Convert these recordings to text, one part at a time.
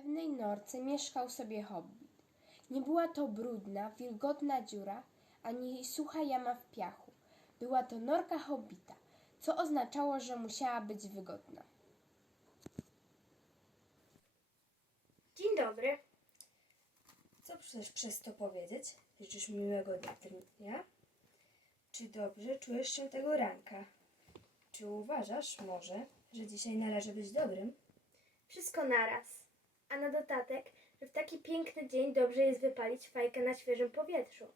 pewnej norce mieszkał sobie hobbit. Nie była to brudna, wilgotna dziura, ani sucha jama w piachu. Była to norka hobbita, co oznaczało, że musiała być wygodna. Dzień dobry. Co chcesz przez to powiedzieć? Życzysz mi miłego dnia? Czy dobrze czujesz się tego ranka? Czy uważasz może, że dzisiaj należy być dobrym? Wszystko naraz. A na dodatek, że w taki piękny dzień dobrze jest wypalić fajkę na świeżym powietrzu.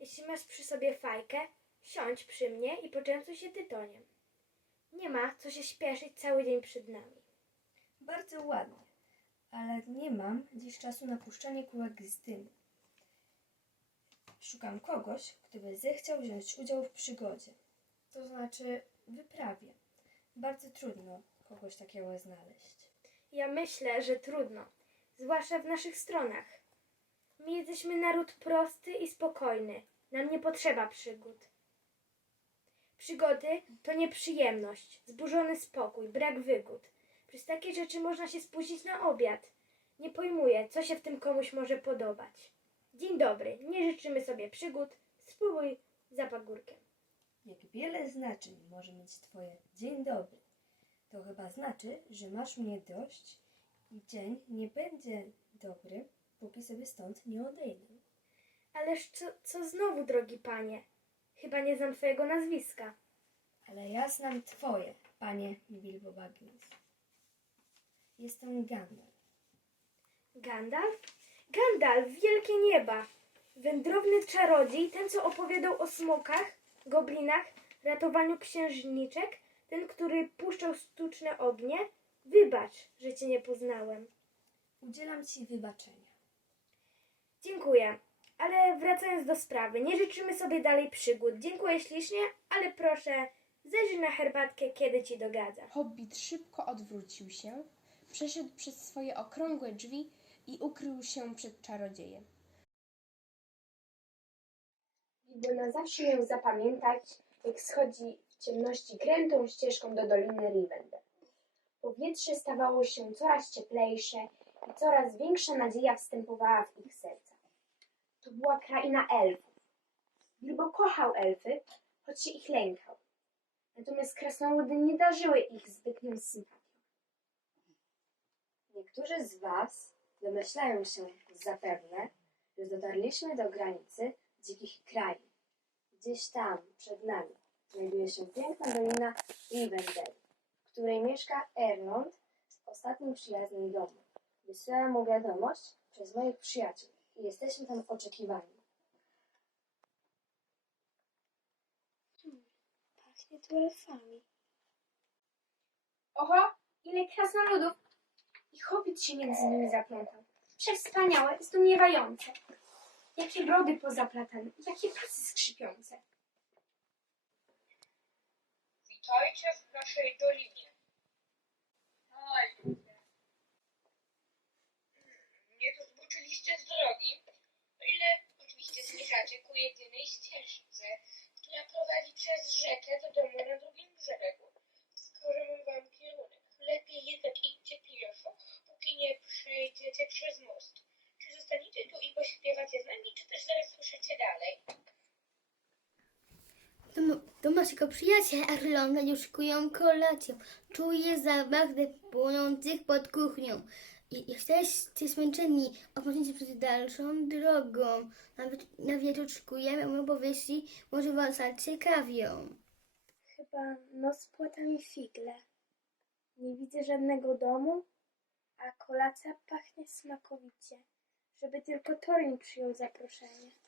Jeśli masz przy sobie fajkę, siądź przy mnie i poczęstuj się tytoniem. Nie ma co się śpieszyć cały dzień przed nami. Bardzo ładnie, ale nie mam dziś czasu na puszczanie kółek z dymu. Szukam kogoś, kto by zechciał wziąć udział w przygodzie, to znaczy wyprawie. Bardzo trudno kogoś takiego znaleźć. Ja myślę, że trudno, zwłaszcza w naszych stronach. My jesteśmy naród prosty i spokojny. Nam nie potrzeba przygód. Przygody to nieprzyjemność, zburzony spokój, brak wygód. Przez takie rzeczy można się spuścić na obiad. Nie pojmuję, co się w tym komuś może podobać. Dzień dobry, nie życzymy sobie przygód. Spróbuj za pagórkiem. Jak wiele znaczeń może mieć Twoje dzień dobry. To chyba znaczy, że masz mnie dość i dzień nie będzie dobry, póki sobie stąd nie odejdę. Ależ co, co znowu, drogi panie? Chyba nie znam twojego nazwiska. Ale ja znam Twoje, panie Bilbo Baggins. Jestem Gandalf. Gandalf? Gandalf, wielkie nieba! Wędrowny czarodziej, ten co opowiadał o smokach, goblinach, ratowaniu księżniczek, ten, który puszczał sztuczne ognie. Wybacz, że cię nie poznałem. Udzielam Ci wybaczenia. Dziękuję. Ale wracając do sprawy, nie życzymy sobie dalej przygód. Dziękuję ślicznie, ale proszę, zajrzyj na herbatkę, kiedy ci dogadza. Hobbit szybko odwrócił się, przeszedł przez swoje okrągłe drzwi i ukrył się przed czarodziejem. Bo na zawsze miał zapamiętać, jak schodzi ciemności krętą ścieżką do Doliny Rivendell. Powietrze stawało się coraz cieplejsze i coraz większa nadzieja wstępowała w ich serca. To była kraina elfów. Bilbo kochał elfy, choć się ich lękał. Natomiast krasnoludy nie darzyły ich zbytnią sympatią. Niektórzy z Was domyślają się zapewne, że dotarliśmy do granicy dzikich krain. Gdzieś tam, przed nami, znajduje się piękna dolina Rivendell, w której mieszka Erlond w ostatnim przyjaznym domu. Wysłałem mu wiadomość przez moich przyjaciół i jesteśmy tam oczekiwani. Pachnie tu elfami. Oho, ile krasnoludów! I hobbit się między nimi zaplątał. Przewspaniałe, zdumiewające. Jakie brody pozaplatane, jakie pasy skrzypiące. Witajcie w naszej dolinie. Witajcie. Nie to zboczyliście z drogi, o ile oczywiście zmierzacie ku jedynej ścieżce, która prowadzi przez rzekę do domu na drugim brzegu. Wskażę wam kierunek. Lepiej jednak idźcie pieszo, póki nie przejdziecie przez most. Czy zostaniecie tu i pośpiewacie z nami, czy też zaraz ruszycie dalej? Do, naszego przyjaciela Arlonda już szykują kolację. Czuję zapach płonących pod kuchnią. I jesteście zmęczeni, odpocznijcie przed dalszą drogą. Nawet na wieczór szykujemy opowieści, może was ciekawią. Chyba nos płata mi figle. Nie widzę żadnego domu, a kolacja pachnie smakowicie. Żeby tylko Torin przyjął zaproszenie.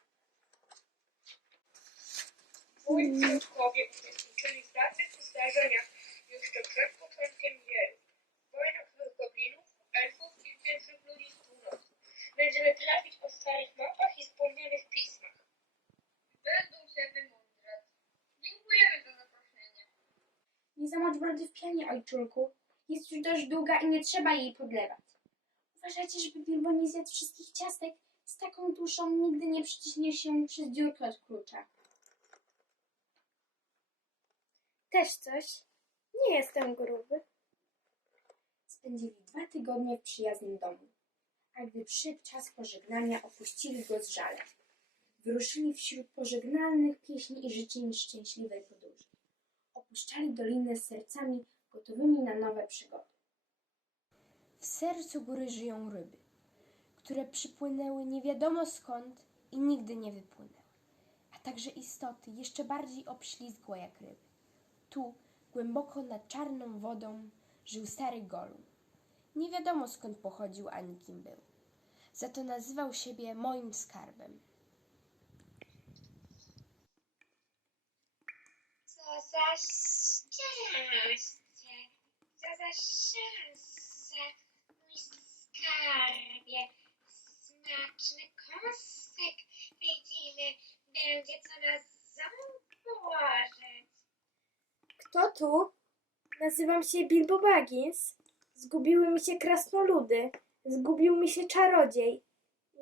Moi przodkowie uczestniczyli w dawnych zdarzeniach jeszcze przed początkiem wiery. W wojnach goblinów, elfów i pierwszych ludzi z północy. Będziemy trafić po starych mapach i wspomnianych pismach. Będą się wymądrać. Dziękujemy za zaproszenie. Nie zamocz brody w pianie, ojczulku. Jest już dość długa i nie trzeba jej podlewać. Uważajcie, żeby Bilbo nie zjadł wszystkich ciastek. Z taką duszą nigdy nie przyciśnie się przez dziurkę od klucza. Też coś? Nie jestem gruby. Spędzili dwa tygodnie w przyjaznym domu. A gdy przyszedł czas pożegnania, opuścili go z żalem. Wyruszyli wśród pożegnalnych pieśni i życzeń szczęśliwej podróży. Opuszczali dolinę z sercami gotowymi na nowe przygody. W sercu góry żyją ryby, które przypłynęły nie wiadomo skąd i nigdy nie wypłynęły, a także istoty jeszcze bardziej obślizgłe jak ryby. Tu, głęboko nad czarną wodą, żył stary Golum. Nie wiadomo skąd pochodził ani kim był. Za to nazywał siebie moim skarbem. Co za szczęście, co za szansa, mój skarbie. Smaczny kostek widzimy, będzie co nas położyć. Kto tu? Nazywam się Bilbo Baggins. Zgubiły mi się krasnoludy. Zgubił mi się czarodziej.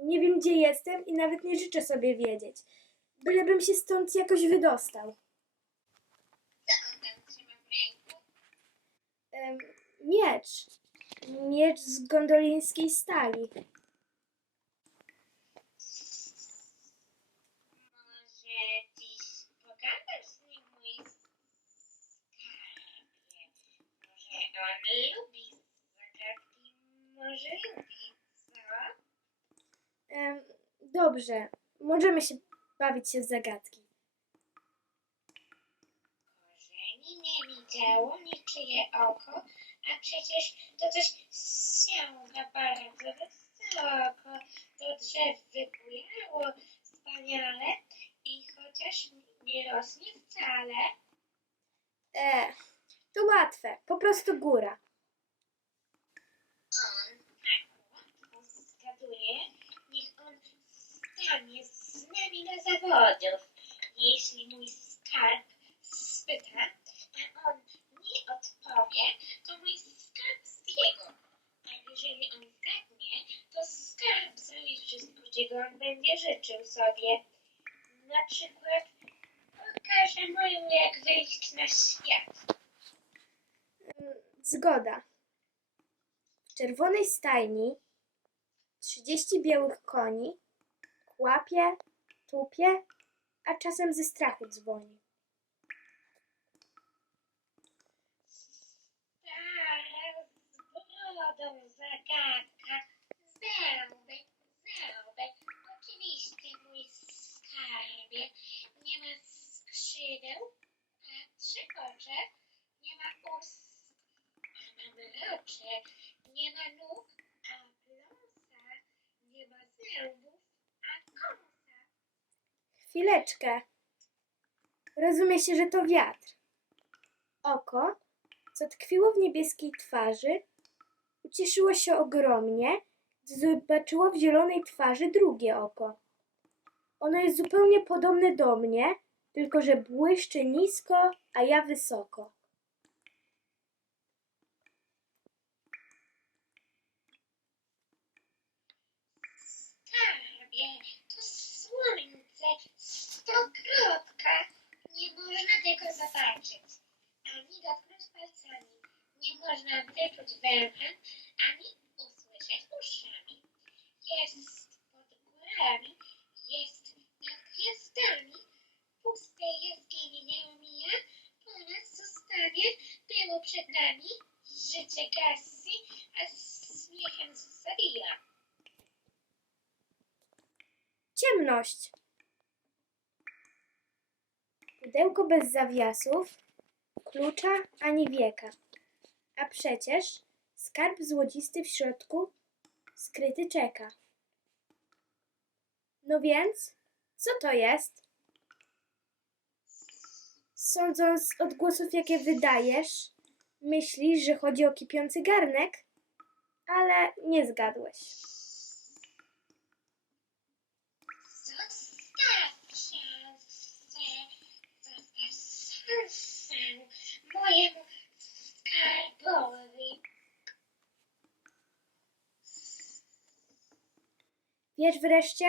Nie wiem, gdzie jestem i nawet nie życzę sobie wiedzieć. Bylebym się stąd jakoś wydostał. Miecz. Miecz z gondolińskiej stali. Może dziś pogadasz z nim, mój skarbie. Może on lubi zagadki, może lubi, co? Em, dobrze, możemy się bawić się w zagadki. Korzeni nie widziało niczyje oko, a przecież to coś sięga bardzo wysoko. Do drzew wybujało wspaniale i chociaż nie rośnie wcale, E, to łatwe, po prostu góra. on tak zgaduje, niech on stanie z nami na zawodów. Jeśli mój skarb spyta, a on nie odpowie, to mój skarb zbiegł. A jeżeli on zgadnie, to skarb wszystko, czego on będzie życzył sobie. Na przykład pokaże mu, jak wyjść na świat. Mm, Zgoda. W czerwonej stajni 30 białych koni kłapie, tupie, a czasem ze strachu dzwoni. Stara z brodą zagadka. Zęby, zęby. Oczywiście, mój skarbie. Nie ma skrzydeł, a trzy oczy. Nie ma ust, a ma mrocze. Nie ma nóg, a włosa. Nie ma zębów, a kąsa. Chwileczkę. Rozumie się, że to wiatr. Oko, co tkwiło w niebieskiej twarzy, ucieszyło się ogromnie, gdy zobaczyło w zielonej twarzy drugie oko. Ono jest zupełnie podobne do mnie, tylko że błyszczy nisko, a ja wysoko. Skarbie, to słońce, stokrotka. Nie można tego zobaczyć, ani dotknąć palcami. Nie można wyczuć węchem, ani usłyszeć uszami. Jest pod górami, jest nad gwiazdami. Pustej jaskini nie omija, po nas zostanie, było przed nami. Życie gasi, a śmiechem zabija. Ciemność. Pudełko bez zawiasów, klucza ani wieka. A przecież skarb złocisty w środku skryty czeka. No więc, co to jest? Sądząc z odgłosów, jakie wydajesz, myślisz, że chodzi o kipiący garnek, ale nie zgadłeś. Wiesz wreszcie?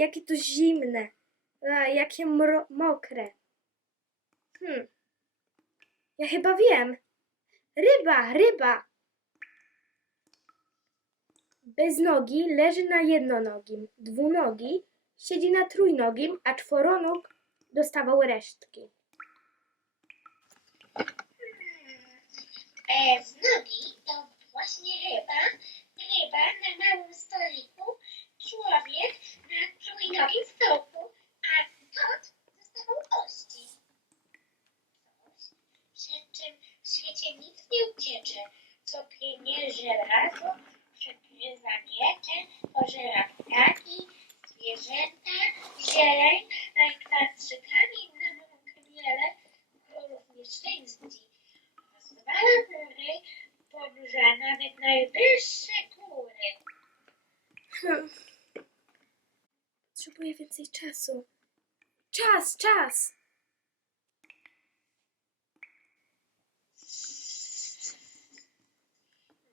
Jakie to zimne. A, jakie mro- mokre. Hmm. Ja chyba wiem. Ryba, ryba. Bez nogi leży na jednonogim, dwunogi siedzi na trójnogim, a czworonóg dostawał resztki. Bez nogi to właśnie ryba, ryba na małym stoliku, człowiek na trójnogim stołku, a kot dostawał kości. Coś, przed czym w świecie nic nie uciecze, co pienie żelazo, przegryza miecze, pożera ptaki, zwierzęta, zieleń, najklatszy kamień na mąkę wiele, królów nieszczęści. Rozwala góry, poburza nawet najwyższe góry. Hmm. Potrzebuję więcej czasu. Czas, czas!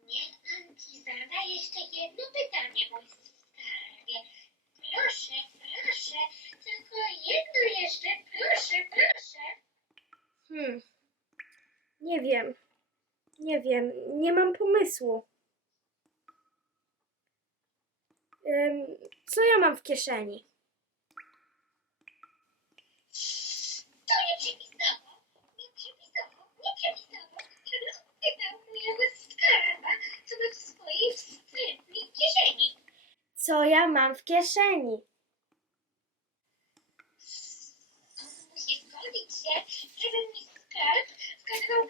Niech pan ci zada jeszcze jedno pytanie, mój skarbie. Proszę, proszę, tylko jedno jeszcze, proszę, proszę. Hmm. Nie wiem. Nie wiem. Nie mam pomysłu. Co ja mam w kieszeni? To nie przepisowo, nie przepisowo, nie przepisowo, żeby spytał mojego skarba, co ma w swojej wstydnej kieszeni. Co ja mam w kieszeni? On musi zgodzić się, żeby mi skarb wskazywał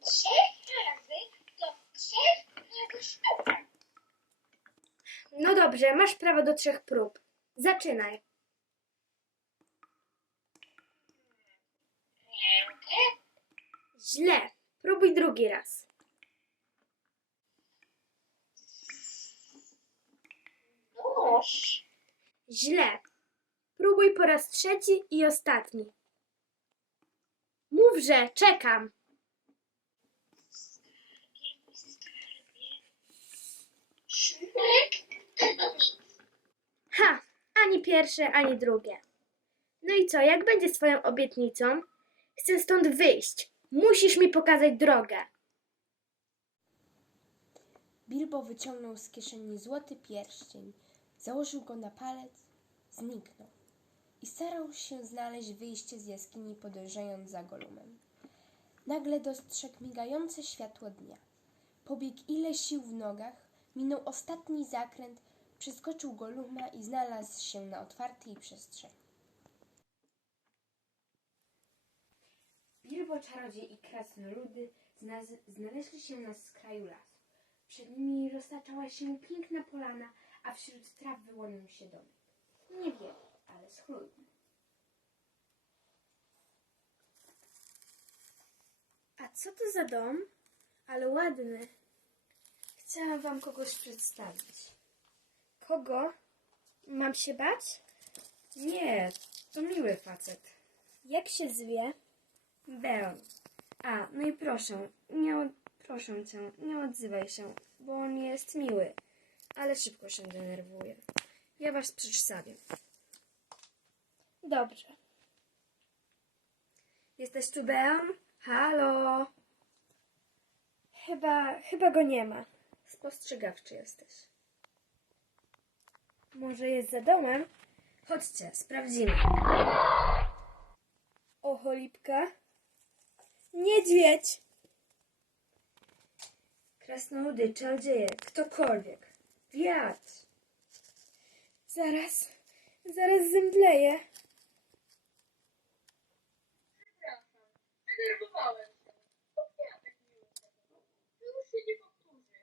trzech razy do trzech razy sztuka. No dobrze, masz prawo do trzech prób. Zaczynaj. Źle. Próbuj drugi raz. nóż, Źle. Próbuj po raz trzeci i ostatni. Mówże, czekam. Ha! Ani pierwsze, ani drugie. No i co, jak będzie z twoją obietnicą? Chcę stąd wyjść. Musisz mi pokazać drogę. Bilbo wyciągnął z kieszeni złoty pierścień, założył go na palec, zniknął i starał się znaleźć wyjście z jaskini, podążając za Golumem. Nagle dostrzegł migające światło dnia. Pobiegł ile sił w nogach, minął ostatni zakręt, przeskoczył Goluma i znalazł się na otwartej przestrzeni. Bilbo, czarodziej i krasnoludy znaleźli się na skraju lasu. Przed nimi roztaczała się piękna polana, a wśród traw wyłonił się domek. Niewielki, ale schludny. A co to za dom? Ale ładny. Chciałam wam kogoś przedstawić. Kogo? Mam się bać? Nie, to miły facet. Jak się zwie? Beon. A, no i proszę, nie od... proszę cię, nie odzywaj się, bo on jest miły, ale szybko się denerwuje. Ja was przedstawię. Dobrze. Jesteś tu, Beon? Halo? Chyba, chyba go nie ma. Spostrzegawczy jesteś. Może jest za domem? Chodźcie, sprawdzimy. O, cholipka. Niedźwiedź! Krasnoludy, czarodzieje, ktokolwiek. Wiatr. Zaraz, zaraz zemdleję. Zdenerwowałem się. To kwiatek mi uciekł. To już się nie powtórzy.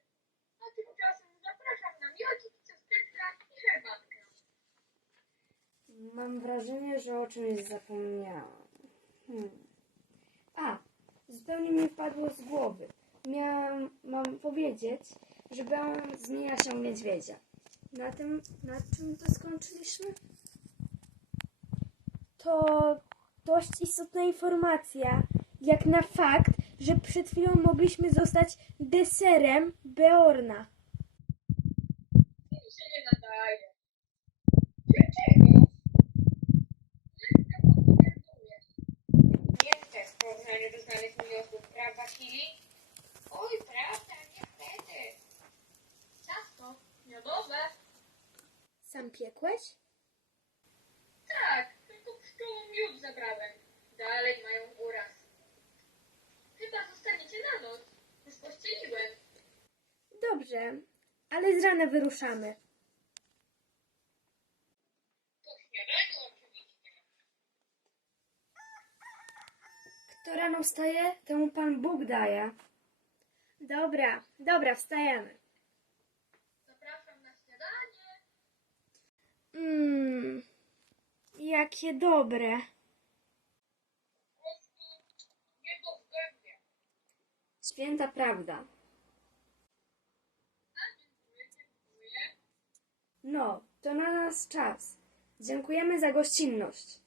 A tymczasem zapraszam na miodzik, ciasteczka i herbatkę. Mam wrażenie, że o czymś zapomniałam. Hmm. A, zupełnie mi wpadło z głowy. Miałam, mam powiedzieć, że Beon zmienia się w niedźwiedzia. Na tym, na czym to skończyliśmy? To dość istotna informacja, jak na fakt, że przed chwilą mogliśmy zostać deserem Beorna. się nie nadaje. Dlaczego? Lekka podwierduje. Niemczech w porównaniu do znanych miłosów, prawda Kili? Oj, prawda, niestety. Ciasto, miodowe. Sam piekłeś? Tak, tylko pszczołom miód zabrałem. Dalej mają uraz. Dobrze, ale z rana wyruszamy. Kto rano wstaje, temu Pan Bóg daje. Dobra, dobra, wstajemy. Zapraszam na śniadanie. Mmm, jakie dobre. Święta prawda. No, to na nas czas. Dziękujemy za gościnność.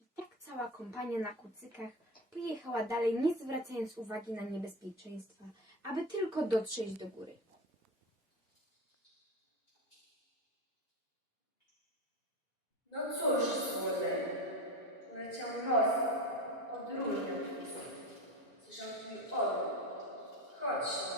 I tak cała kompania na kucykach pojechała dalej, nie zwracając uwagi na niebezpieczeństwa, aby tylko dotrzeć do góry. No cóż, Christ.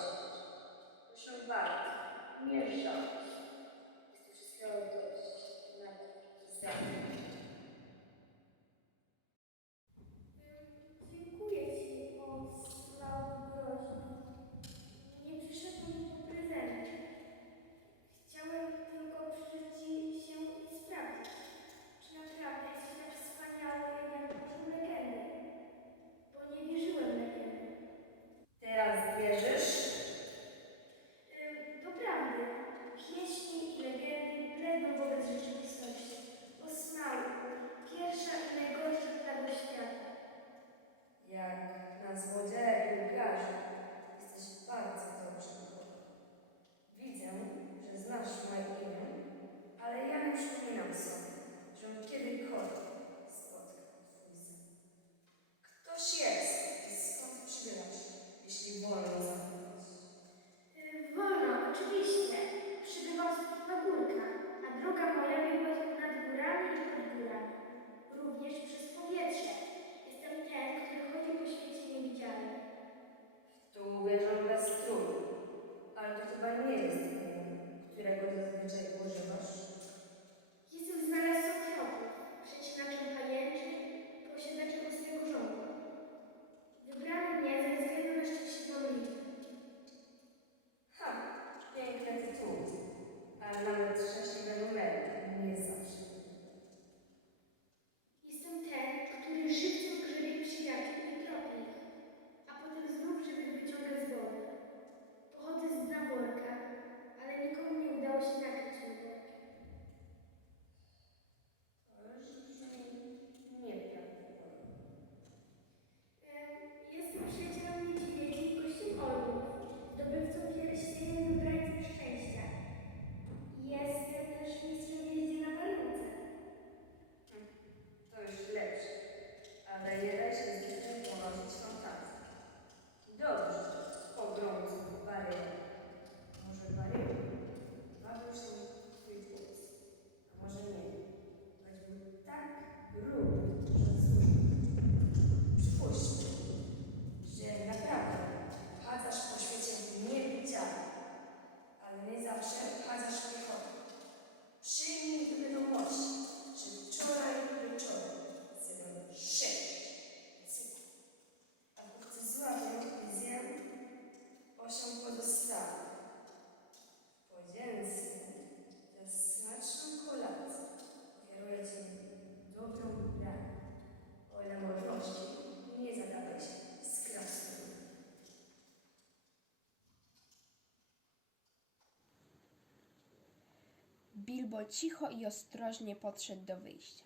Bilbo cicho i ostrożnie podszedł do wyjścia.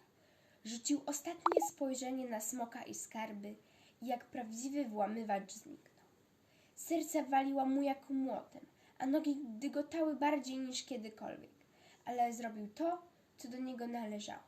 Rzucił ostatnie spojrzenie na smoka i skarby i jak prawdziwy włamywacz zniknął. Serce waliła mu jak młotem, a nogi dygotały bardziej niż kiedykolwiek, ale zrobił to, co do niego należało.